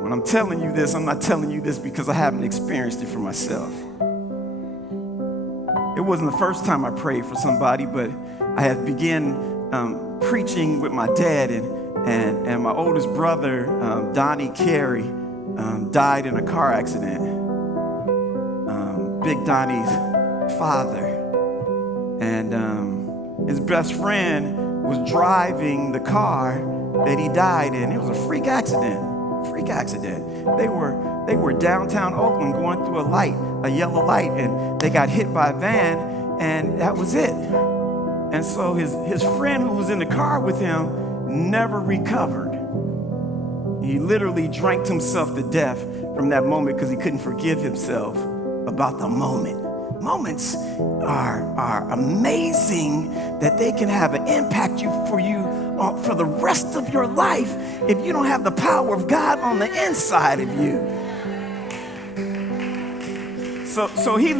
When I'm telling you this, I'm not telling you this because I haven't experienced it for myself. It wasn't the first time I prayed for somebody, but I had began preaching with my dad, and my oldest brother, Donnie Carey, died in a car accident. Big Donnie's father. And his best friend was driving the car that he died in. It was a freak accident. They were downtown Oakland going through a yellow light, and they got hit by a van, and that was it. And so his friend who was in the car with him never recovered. He literally drank himself to death from that moment because he couldn't forgive himself about the moment. Moments are amazing that they can have an impact for you for the rest of your life if you don't have the power of God on the inside of you. So he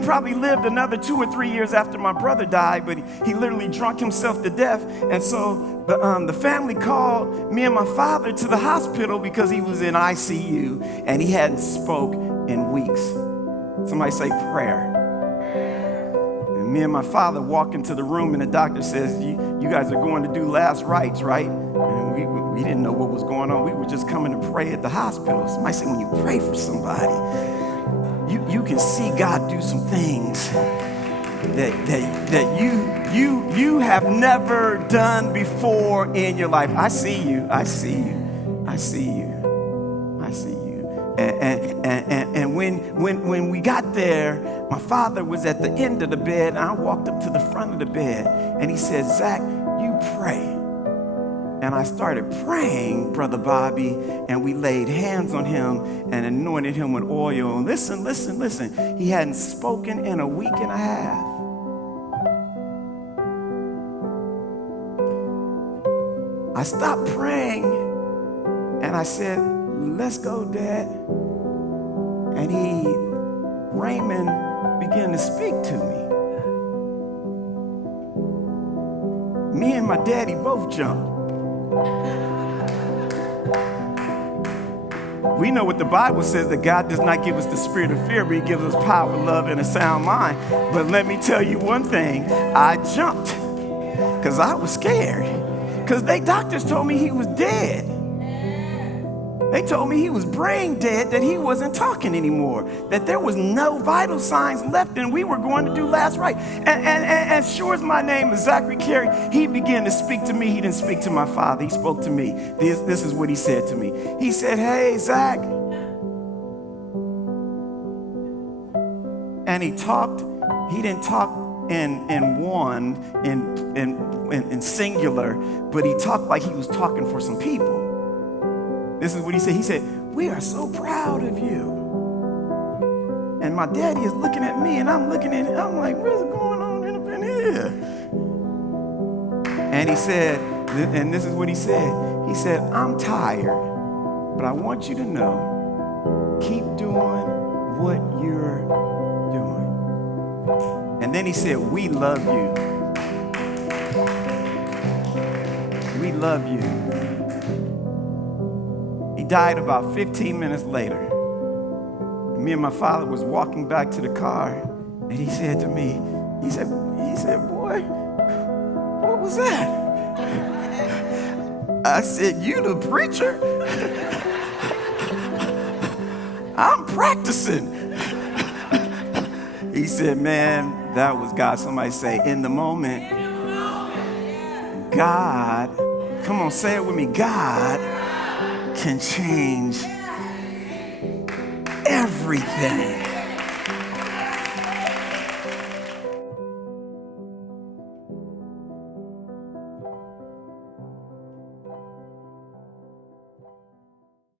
probably lived another 2 or 3 years after my brother died, but he literally drunk himself to death. And so the family called me and my father to the hospital because he was in ICU and he hadn't spoke in weeks. Somebody say prayer. And me and my father walk into the room and the doctor says, you guys are going to do last rites, right? And we didn't know what was going on. We were just coming to pray at the hospital. Somebody say when you pray for somebody, you can see God do some things that you have never done before in your life. I see you. And when we got there, my father was at the end of the bed, and I walked up to the front of the bed, and he said, Zach, you pray. And I started praying, Brother Bobby, and we laid hands on him and anointed him with oil. And listen. He hadn't spoken in a week and a half. I stopped praying, and I said, let's go, Dad. And Raymond began to speak to me. Me and my daddy both jumped. We know what the Bible says, that God does not give us the spirit of fear, but he gives us power, love, and a sound mind. But let me tell you one thing, I jumped because I was scared. Because doctors told me he was dead. They told me he was brain dead, that he wasn't talking anymore, that there was no vital signs left, and we were going to do last rite. And as sure as my name is Zachary Carey, he began to speak to me. He didn't speak to my father. He spoke to me. This is what he said to me. He said, hey, Zach. And he talked. He didn't talk in singular, but he talked like he was talking for some people. This is what he said. He said, we are so proud of you. And my daddy is looking at me, and I'm looking at him. I'm like, what's going on in here? And he said, and this is what he said. He said, I'm tired, but I want you to know, keep doing what you're doing. And then he said, we love you. We love you. He died about 15 minutes later. And me and my father was walking back to the car, and he said to me, he said, boy, what was that? I said, you the preacher? I'm practicing. He said, man, that was God. Somebody say, in the moment, God, come on, say it with me, God can change everything.